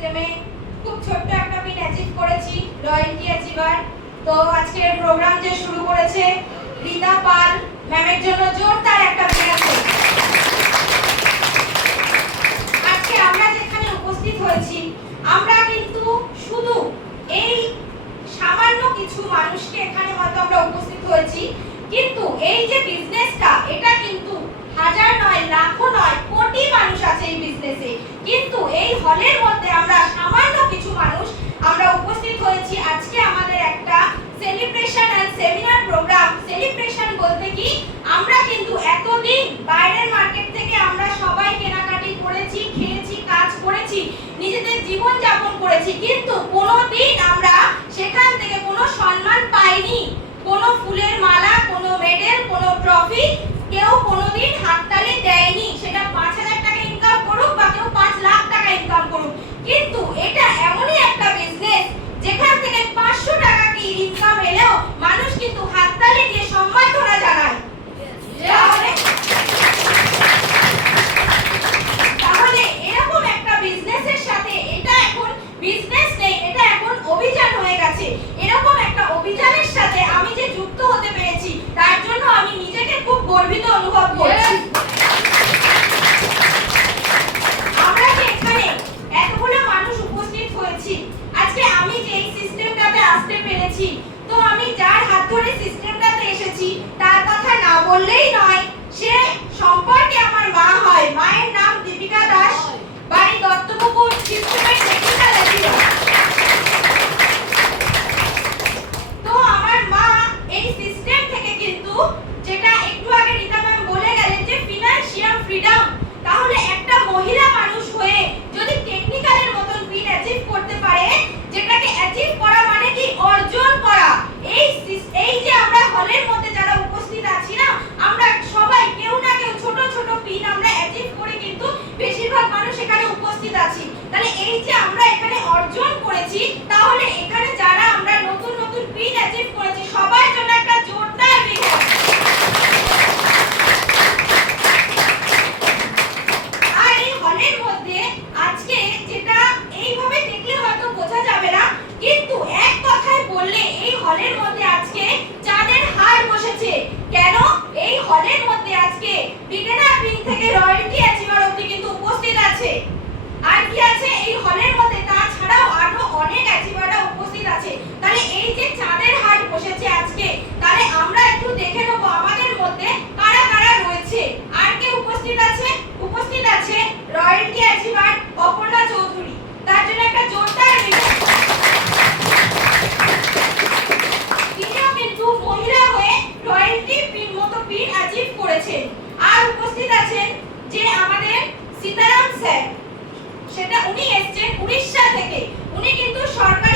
সিস্টেমে খুব ছোট্ট একটা পিন অ্যাচিভ করেছি, রয়্যালটি অ্যাচিভার। তো আজকের প্রোগ্রাম যে শুরু করেছে রিতা পাল ম্যামের জন্য জোরদার একটা পিন আছে। আজকে আমরা যেখানে উপস্থিত হয়েছি, আমরা কিন্তু শুধু এই সামান্য কিছু মানুষকে এখানে হয়তো আমরা উপস্থিত হয়েছি, কিন্তু এই যে বিজনেসটা, এটা কিন্তু হাজার নয়, লাখো নয়, কোটি মানুষ আছে এই বিজনেসে। কিন্তু এই হলের মধ্যে আমরা সামান্য কিছু মানুষ আমরা উপস্থিত হয়েছি। আজকে আমাদের একটা celebration and seminar programme. Celebration বলতে কি, আমরা কিন্তু এতদিন বাইরের মার্কেট থেকে আমরা সবাই কেনাকাটি করেছি, খেয়েছি, কাজ করেছি, নিজেদের জীবন যাপন করেছি, কিন্তু কোনোদিন আমরা সেখান থেকে কোনো সম্মান পাইনি, কোনো ফুলের মালা, কোনো মেডেল, কোনো ট্রফি কেউ কোনোদিন হাততালি দেয়নি। সেটা ৫,০০০ টাকা ইনকাম করুক বা কেউ ৫ লাখ টাকা ইনকাম করুক, কিন্তু এটা এমনই একটা বিজনেস যেখান থেকে ৫০০ টাকা কি ইনকাম এলেও মানুষ কিন্তু হাততালি দিয়ে সম্মাননা জানায়। তাহলে এরকম একটা বিজনেসের সাথে এটা এখন বিজনেস নেই, এটা এখন অভিযান হয়ে গেছে। এরকম একটা অভিযানের সাথে আমি যে যুক্ত হতে পেরেছি, তার জন্য আমি নিজেকে খুব গর্বিত অনুভব করছি। আমরা যে এখানে এতগুলো মানুষ উপস্থিত হয়েছি, আজকে আমি যে এই সিস্টেমটাতে আসতে পেরেছি, তো আমি যার হাত ধরে সিস্টেমটাতে এসেছি তার কথা না বললেই নয়। সে সম্পর্কে আমার মা হয়। মায়ের নাম দীপিকা দাস, বাড়ি দত্তপুকুর, সিস্টেমের টেকনিক্যাল অ্যাসিস্ট্যান্ট। তো আমার মা এই সিস্টেম থেকে কিন্তু, যেটা একটু আগে রীতা ম্যাম বলে গেলেন যে ফিনান্সিয়াল ফ্রিডম, তাহলে একটা মহিলা মানুষ হয়ে যদি টেকনিক্যালের মতন পিন অ্যাচিভ করতে পারে, যেটাকে অ্যাচিভ করা মানে কি অর্জন করা। এই যে আমরা হলের মধ্যে যারা উপস্থিত আছি না, আমরা সবাই কেউ না কেউ ছোট ছোট পিন আমরা অ্যাচিভ করে কিন্তু বেশিরভাগ মানুষ এখানে উপস্থিত আছি। তাহলে এই যে আমরা এখানে অর্জন করেছি, তাহলে এখানে যারা আমরা নতুন নতুন পিন অ্যাচিভ করেছি, সবার জন্য একটা জোরদার বিগ হ্যান্ড। আর এই হলের মধ্যে আজকে যেটা এইভাবে দেখলে হয়তো বোঝা যাবে না, কিন্তু এক কথায় বললে এই হলের মধ্যে আজকে চাঁদের হার বসেছে। কেন? এই হলের মধ্যে আজকে বিগিনার পিন থেকে রয়্যালটি অ্যাচিভার অবধি কিন্তু উপস্থিত আছে। আর কি আছে এই হলের মধ্যে? তাছাড়াও আরো অনেক অ্যাচিভাররা উপস্থিত আছে। তাহলে এই যে চাঁদের হাট বসেছে আজকে, তাহলে আমরা একটু দেখে নেব আমাদের মধ্যে কারা কারা রয়েছে। আর কে উপস্থিত আছে? উপস্থিত আছে রয়্যালটি অ্যাচিভার অপর্ণা চৌধুরী। তার জন্য একটা জোরদার তিনিও কিন্তু মহিলা হয়ে রয়্যালটি পিন মতো পিন অ্যাচিভ করেছেন। আর উপস্থিত আছেন যে আমাদের সীতারাম স্যার, সেটা উনি এসেছেন উড়িষ্যা থেকে। উনি কিন্তু সরকার